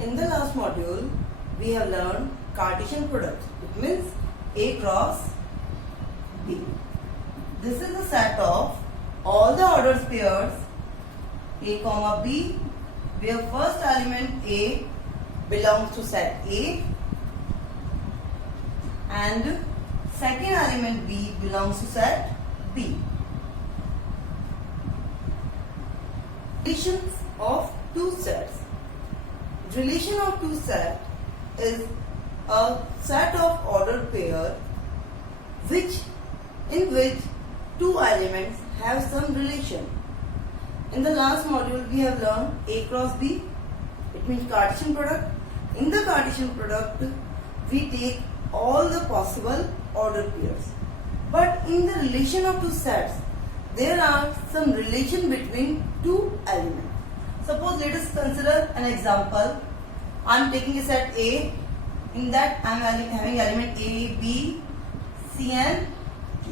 In the last module, we have learned Cartesian product. It means A cross B. This is the set of all the ordered pairs A comma B, where first element A belongs to set A and second element B belongs to set B. Relations of two sets. Relation of two sets is a set of ordered pair in which two elements have some relation. In the last module we have learned A cross B. It means Cartesian product. In the Cartesian product we take all the possible ordered pairs. But in the relation of two sets there are some relation between two elements. Suppose let us consider an example. I am taking a set A. In that I am having element A, B, C and D.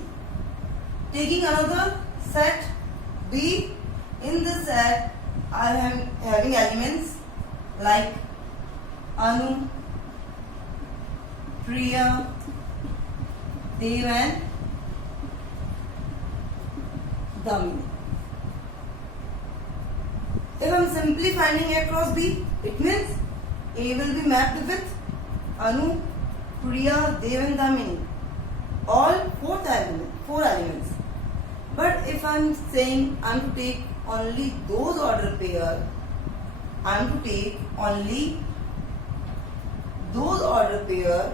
Taking another set B. In this set I am having elements like Anu, Priya, Dev and Damini. If I am simply finding A cross B, it means A will be mapped with Anu, Priya, Dev and Damini. All four elements. But if I am saying I am to take only those ordered pairs, I am to take only those ordered pairs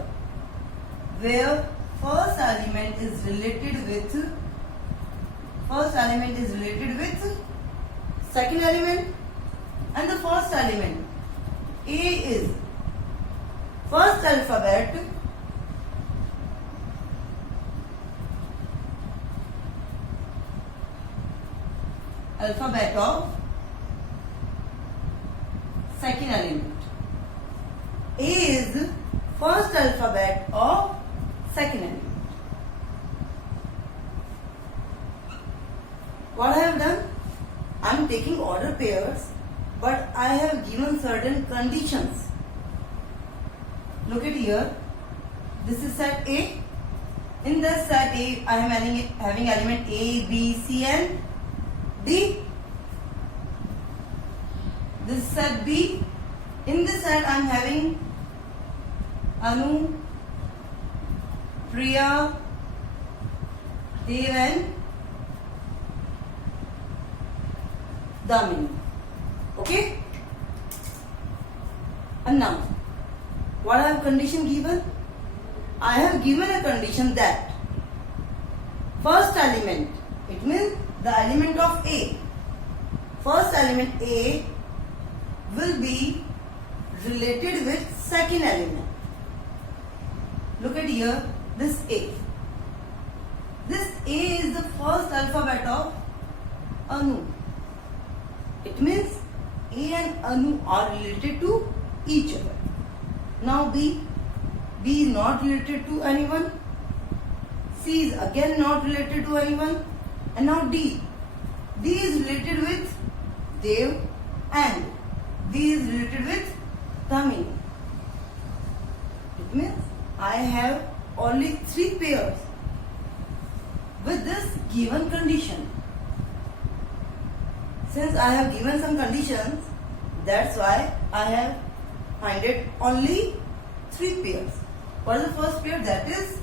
where first element is related with second element, and the first element A is first alphabet of second element. A is first alphabet of second element. What I have done? I am taking ordered pairs, but I have given certain conditions. Look at here. This is set A. In this set A, I am having element A, B, C and D. This is set B. In this set I am having Anu, Priya, Dev and Damini. Okay? And now, what I have condition given? I have given a condition that first element, it means the element of A, first element A will be related with second element. Look at here, this A. This A is the first alphabet of Anu. It means A and Anu are related to each other. Now B is not related to anyone. C is again not related to anyone. And now D is related with Dev and D is related with Damini. It means I have only three pairs with this given condition. Since I have given some conditions, that's why I have finded only three pairs. What is the first pair? That is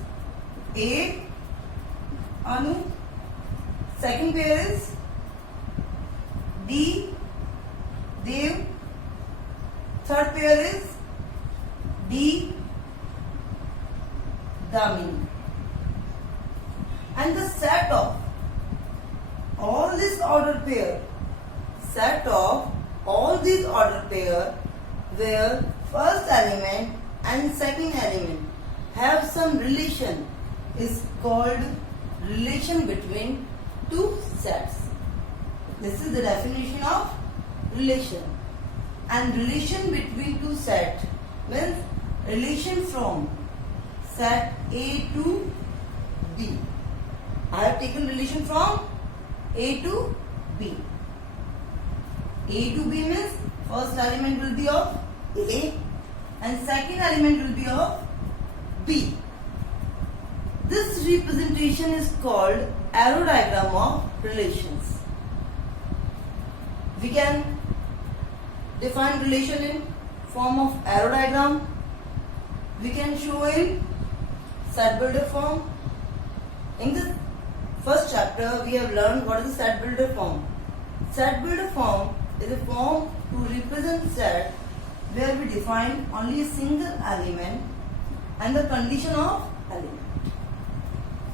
A, Anu. Second pair is D, Dev. Third pair is D, Damini. And the set of all these ordered pair, where first element and second element have some relation is called relation between two sets. This is the definition of relation. And relation between two sets means relation from set A to B. I have taken relation from A to B. A to B means first element will be of A and second element will be of B. This representation is called arrow diagram of relations. We can define relation in form of arrow diagram. We can show in set builder form. In the first chapter, we have learned what is the set builder form. Set builder form is a form to represent set where we define only a single element and the condition of element.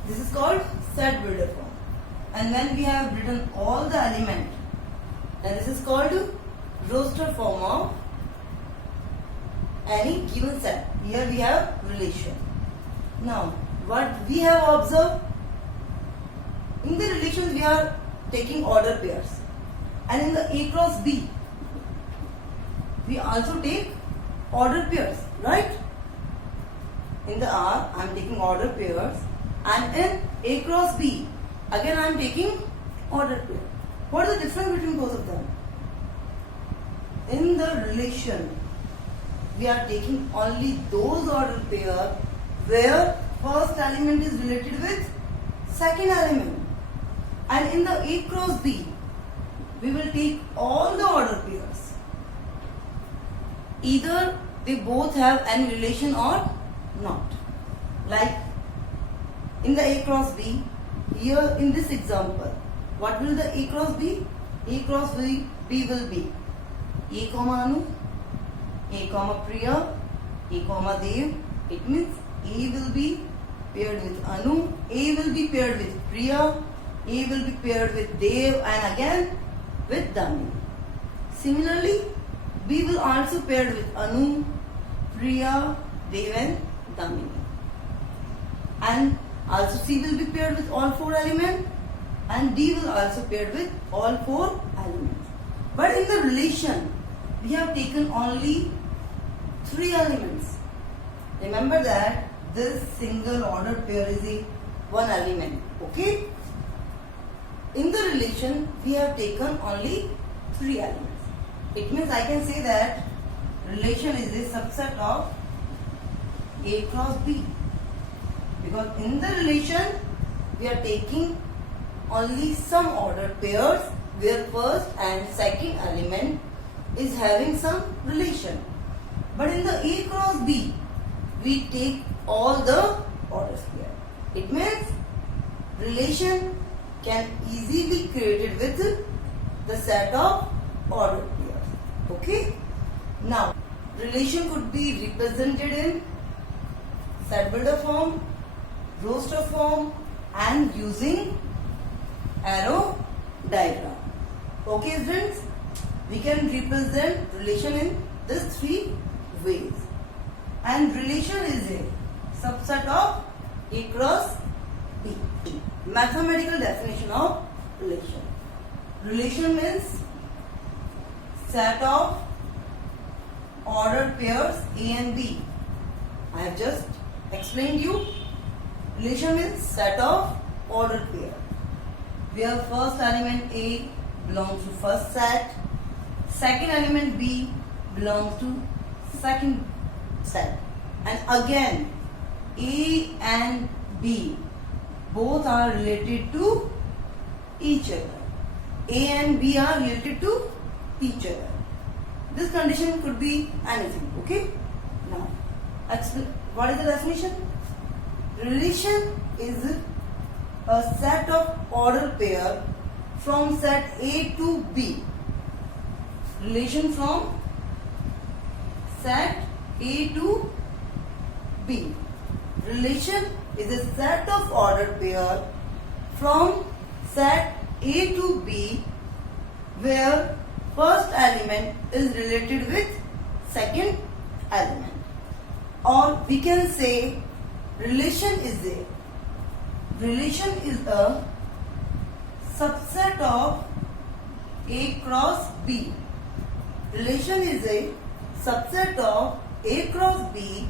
This is called set builder form. And when we have written all the element, then this is called roster form of any given set. Here we have relation. Now, what we have observed, in the relations we are taking order pairs, and in the A cross B we also take order pairs, right? In the R I am taking order pairs, and in A cross B again I am taking order pair. What is the difference between both of them? In the relation we are taking only those order pair where first element is related with second element, and in the A cross B we will take all the order pairs. Either they both have any relation or not. Like in the A cross B, here in this example, what will the A cross be? A cross B will be A comma Anu, A comma Priya, A comma Dev. It means A will be paired with Anu, A will be paired with Priya, A will be paired with Dev, and again with Damini. Similarly, B will also paired with Anu, Priya, Dev and Damini. And also C will be paired with all four elements, and D will also paired with all four elements. But in the relation, we have taken only three elements. Remember that this single order pair is a one element. Okay? In the relation, we have taken only three elements. It means I can say that relation is a subset of A cross B. Because in the relation, we are taking only some order pairs where first and second element is having some relation. But in the A cross B, we take all the orders pair. It means relation can easily be created with the set of order pairs. Okay? Now, relation could be represented in set builder form, roster form, and using arrow diagram. Okay, friends? We can represent relation in these three ways. And relation is a subset of A cross B. Mathematical definition of relation. Relation means set of ordered pairs A and B. I have just explained you. Relation means set of ordered pair where first element A belongs to first set, second element B belongs to second set, and again A and B both are related to each other. A and B are related to each other. This condition could be anything. Okay? Now, what is the definition? Relation is a set of order pair from set A to B. Relation from set A to B. Relation is a set of order pair from set A to B where first element is related with second element. Or we can say relation is a subset of A cross B. Relation is a subset of A cross B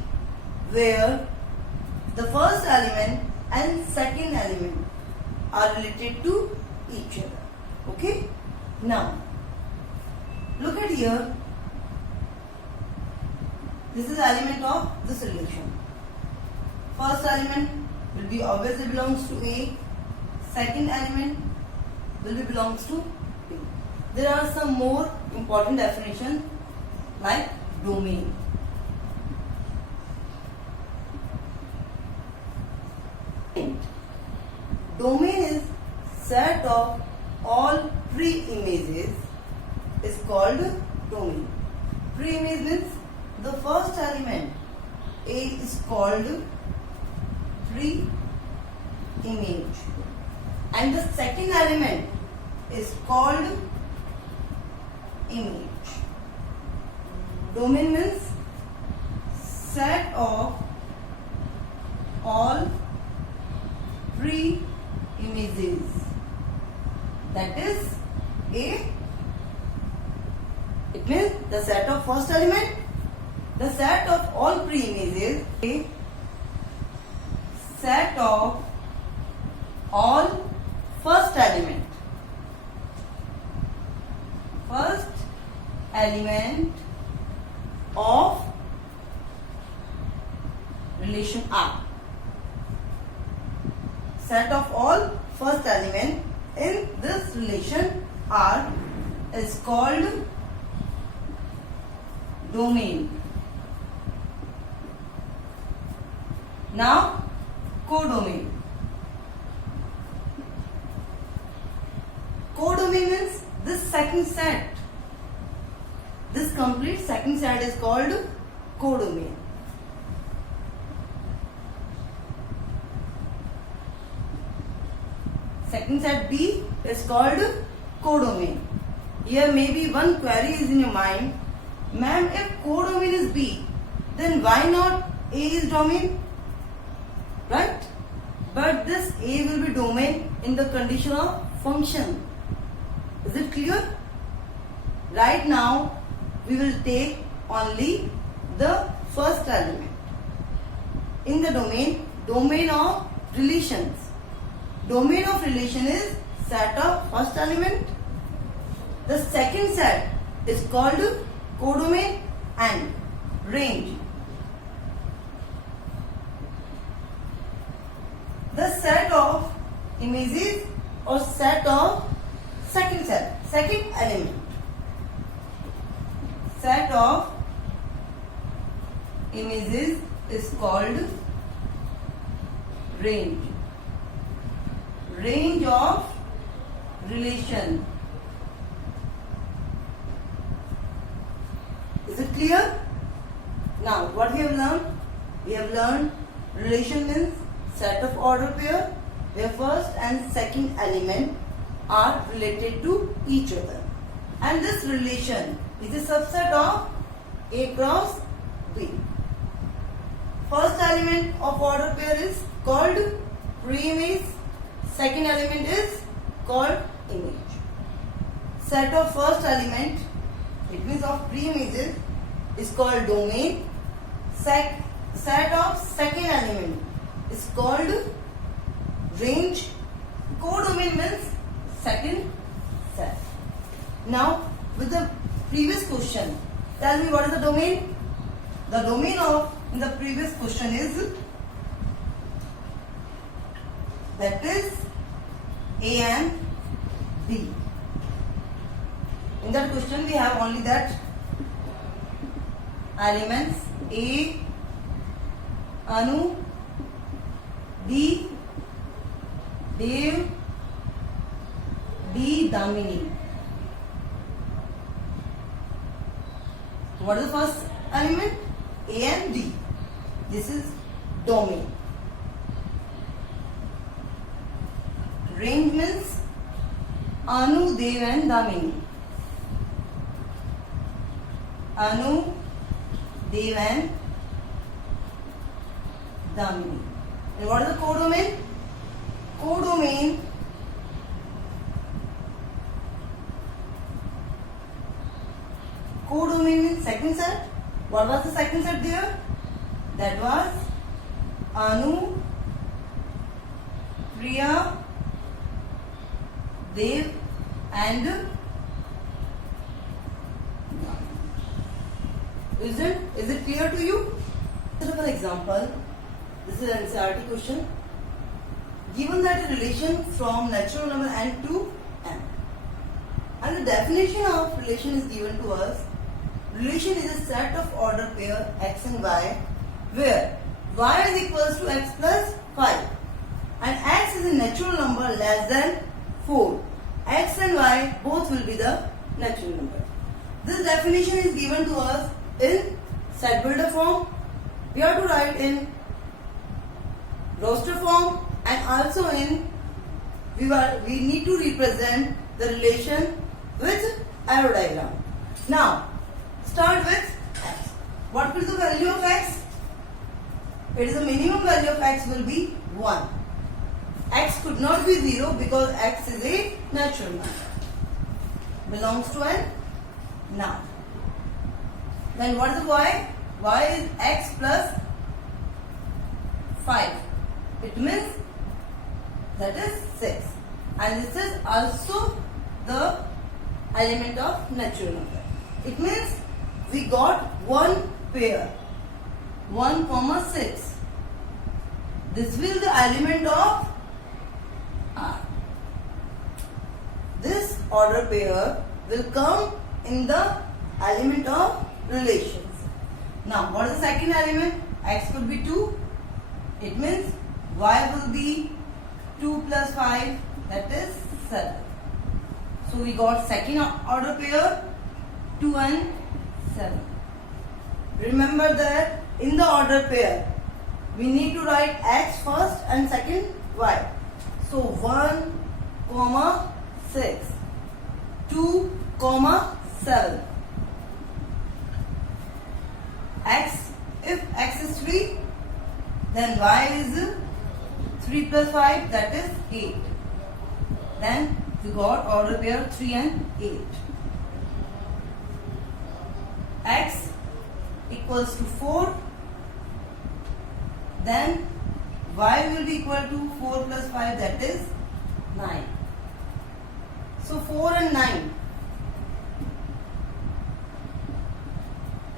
where the first element and second element are related to each other. Okay? Now, look at here. This is element of this relation. First element will be obviously belongs to A. Second element will be belongs to B. There are some more important definitions like domain. Domain is set of all pre-images is called domain. Pre-image means the first element A is called pre-image and the second element is called image. Domain means set of all pre-images, that is A. It means the set of first element, the set of all pre-images, A, set of all first element of relation R. Set of all first element in this relation R is called domain. Now, codomain. Codomain means this second set. This complete second set is called codomain. Second set B is called codomain. Here maybe one query is in your mind. Ma'am, if codomain is B, then why not A is domain? Right? But this A will be domain in the condition of function. Is it clear? Right now, we will take only the first element. In the domain of relations. Domain of relation is set of first element. The second set is called codomain and range. The set of images or set of second element. Set of images is called range. Range of relation. Is it clear? Now, what we have learned? We have learned relation means set of order pair where first and second element are related to each other. And this relation is a subset of A cross B. First element of order pair is called pre-image. Second element is called image. Set of first element, it means of pre-images, is called domain. Set of second element is called range. Codomain means second set. Now, with the previous question, tell me what is the domain? The domain of in the previous question is that is A and B. In that question we have only that elements A, Anu, D, Dev, D, Damini. What is the first element? A and D. This is domain. Range means Anu, Dev and Damini. Anu, Dev and Damini. And what is the codomain? Codomain means second set. What was the second set there? That was Anu, Priya, Dev and Is it clear to you? For example, this is an NCERT question. Given that a relation from natural number n to m, and the definition of relation is given to us. Relation is a set of order pair x and y, where y is equals to x plus 5, and x is a natural number less than 4. X and y both will be the natural number. This definition is given to us in set builder form. We have to write in roster form, and also in we need to represent the relation with arrow diagram. Now start with x. What will the value of x? It is the minimum value of x will be 1. X could not be 0 because x is a natural number. Belongs to n. Now, then what is the y? Y is x plus 5. It means that is 6. And this is also the element of natural number. It means we got one pair, 1, 6. This will the element of R. This order pair will come in the element of relations. Now, what is the second element? X could be 2. It means y will be 2 plus 5, that is 7. So we got second order pair 2 and 7. Remember that in the order pair we need to write x first and second y. So 1, 6, 2, 7. X, if x is 3, then y is 3 plus 5, that is 8. Then we got order pair 3 and 8. X equals to 4. Then y will be equal to 4 plus 5, that is 9. So 4 and 9.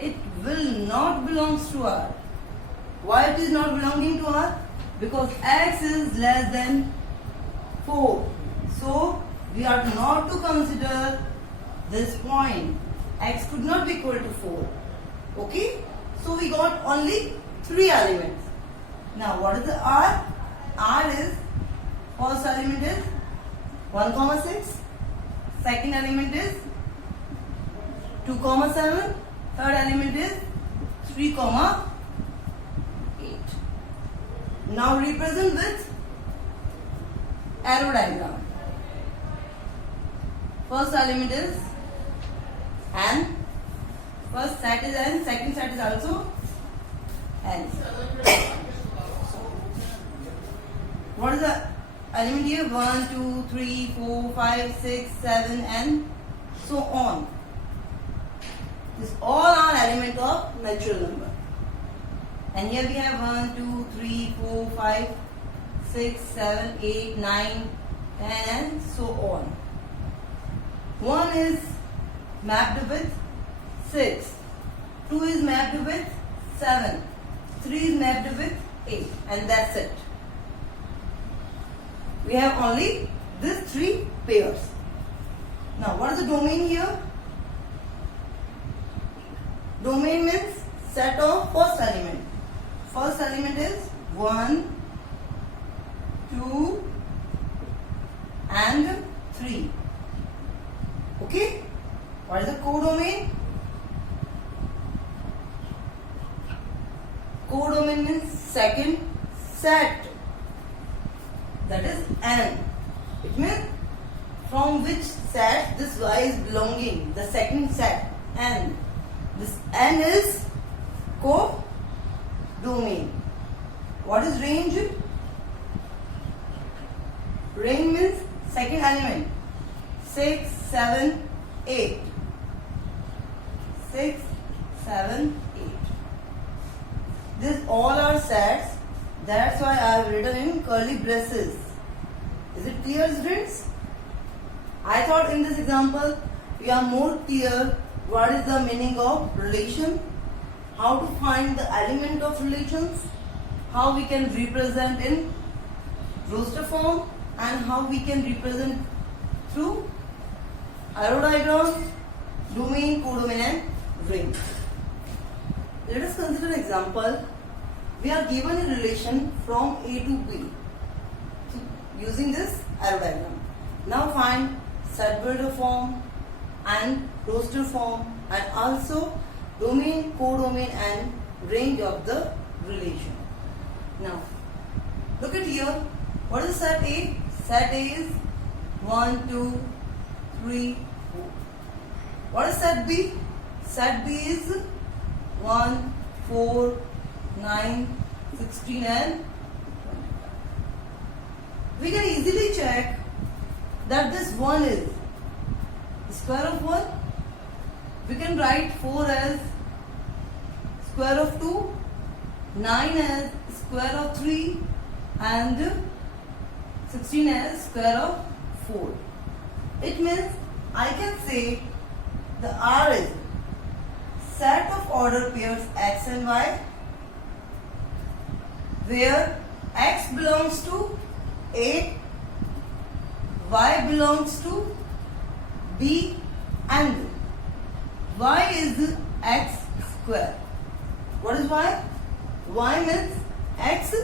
It will not belongs to R. Why it is not belonging to R? Because x is less than 4. So we are not to consider this point. X could not be equal to 4. Okay? So we got only 3 elements. Now what is the R? R is, first element is 1, 6. Second element is 2, 7. Third element is 3, 8. Now represent with arrow diagram. First element is n. First set is n. Second set is also n. What is the element here? 1, 2, 3, 4, 5, 6, 7, and so on. These all are element of natural number. And here we have 1, 2, 3, 4, 5, 6, 7, 8, 9, 10, and so on. 1 is mapped with 6. 2 is mapped with 7. 3 is mapped with 8. And that's it. We have only these 3 pairs. Now what is the domain here? Domain means set of first element. First element is 1, 2 and 3. Okay? What is the codomain? Codomain means second set. That is n. It means from which set this y is belonging. The second set n. This n is codomain. What is range? Range means second element. 6, 7, 8. 6, 7, 8. These all are sets. That's why I have written in curly braces. Is it clear, students? I thought in this example we are more clear what is the meaning of relation how to find the element of relations, how we can represent in roster form, and how we can represent through arrow diagram, domain, codomain and ring. Let us consider an example. We are given a relation from A to B using this arrow diagram. Now find set builder form and roster form, and also domain, codomain and range of the relation. Now look at here. What is set A? Set A is 1, 2, 3, 4. What is set B? Set B is 1, 4, 9, 16 and 25. We can easily check that this 1 is square of 1. We can write 4 as square of 2, 9 as square of 3 and 16 as square of 4. It means I can say the R is set of order pairs X and Y, where X belongs to A, Y belongs to B and Y is X square. What is Y? Y means X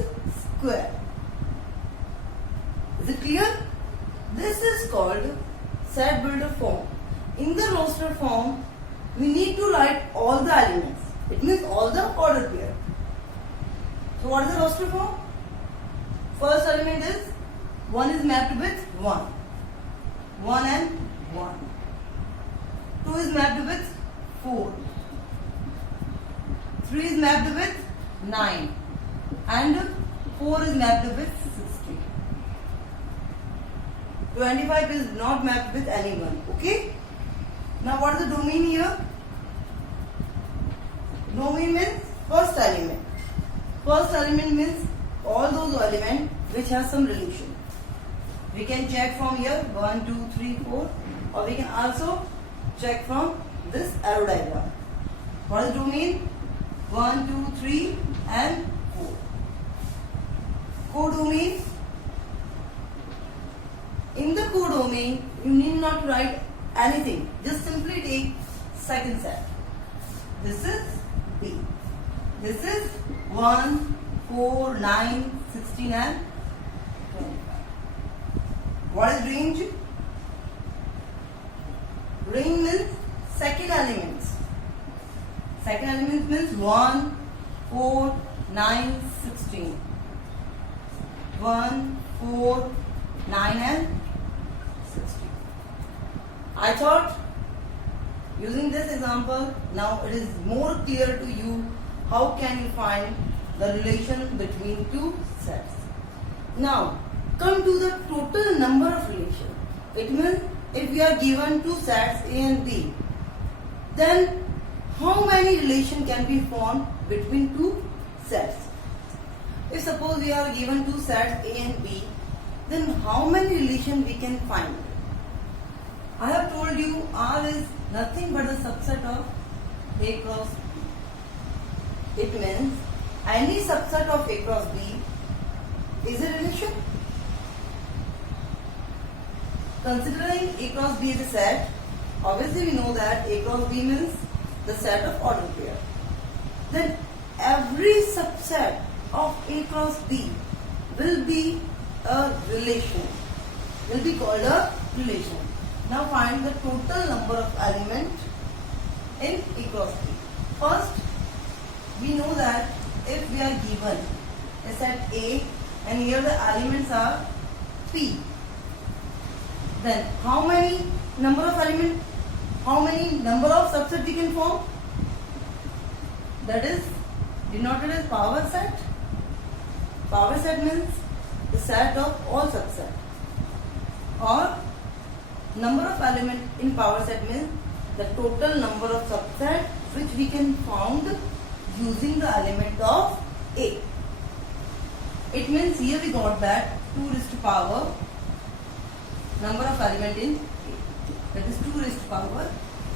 square. Is it clear? This is called set builder form. In the roster form, we need to write all the elements. It means all the order pair. So what is the roster form? First element is 1 is mapped with 1. 1 and 1. 2 is mapped with 4. 3 is mapped with 9. And 4 is mapped with 60. 25 is not mapped with anyone. Okay? Now what is the domain here? Domain means first element. First element means all those elements which have some relation. We can check from here 1, 2, 3, 4, or we can also check from this arrow diagram. What is domain? 1, 2, 3 and 4. Codomain. In the codomain, you need not write anything. Just simply take second set. This is B. This is 1, 4, 9, 16 and 25. What is range? Range means second elements. Second element means 1, 4, 9, 16. 1, 4, 9 and 16. I thought using this example, now it is more clear to you how can you find the relation between two sets. Now come to the total number of relations. It means if we are given two sets A and B, then how many relations can be formed between two sets? If suppose we are given two sets A and B, then how many relations we can find? I have told you R is nothing but a subset of A cross B. It means any subset of A cross B is a relation. Considering A cross B as a set, obviously we know that A cross B means the set of order pair. Then every subset of A cross B will be a relation, will be called a relation. Now find the total number of elements in A cross B. First, we know that if we are given a set A and here the elements are P, then how many number of elements, how many number of subsets we can form? That is denoted as power set. Power set means the set of all subsets, or number of elements in power set means the total number of subsets which we can found using the element of A. It means here we got that 2 raised to power number of element in A, that is 2 raised to power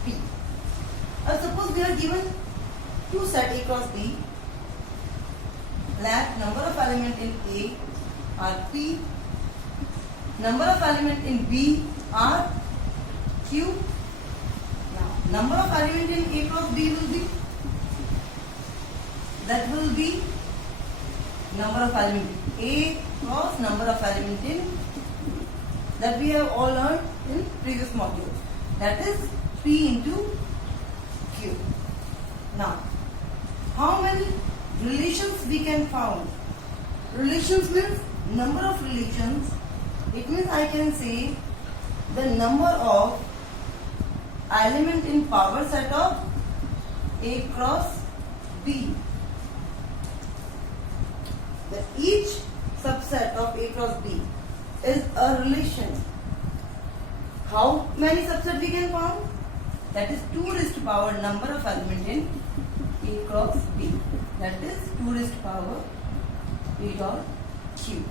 P. Suppose we are given to set A cross B, let number of element in A are P, number of element in B are Q. Now, number of element in A cross B will be, that will be number of element A cross number of element in, that we have all learned in previous modules. That is P into Q. Now, how many relations we can found? Relations means number of relations. It means I can say the number of element in power set of A cross B. Each subset of A cross B is a relation. How many subsets we can found? That is 2 raised to power number of element in A cross B. That is 2 raised to power P dot Q.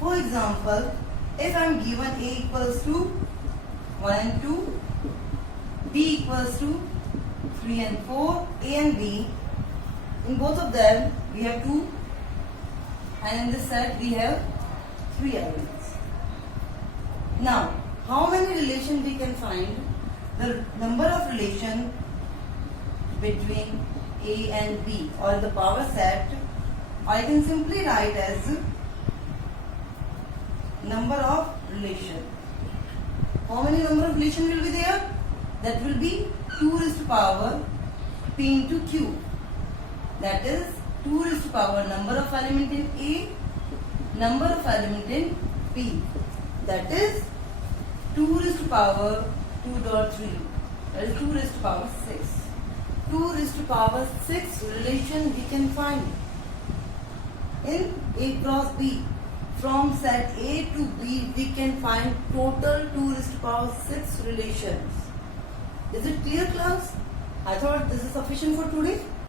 For example, if I am given A equals to 1 and 2, B equals to 3 and 4, A and B, in both of them we have 2, and in this set we have 3 elements. Now, how many relations we can find? The number of relation between A and B, or the power set, I can simply write as number of relation. How many number of relation will be there? That will be 2 raised to power P into Q. That is 2 raised to power number of element in A, number of element in B. That is 2 raised to power 2.3. That is 2 raised to power 6. 2 raised to power 6 relation we can find in A cross B. From set A to B we can find total 2 raised to power 6 relations. Is it clear, class? I thought this is sufficient for today.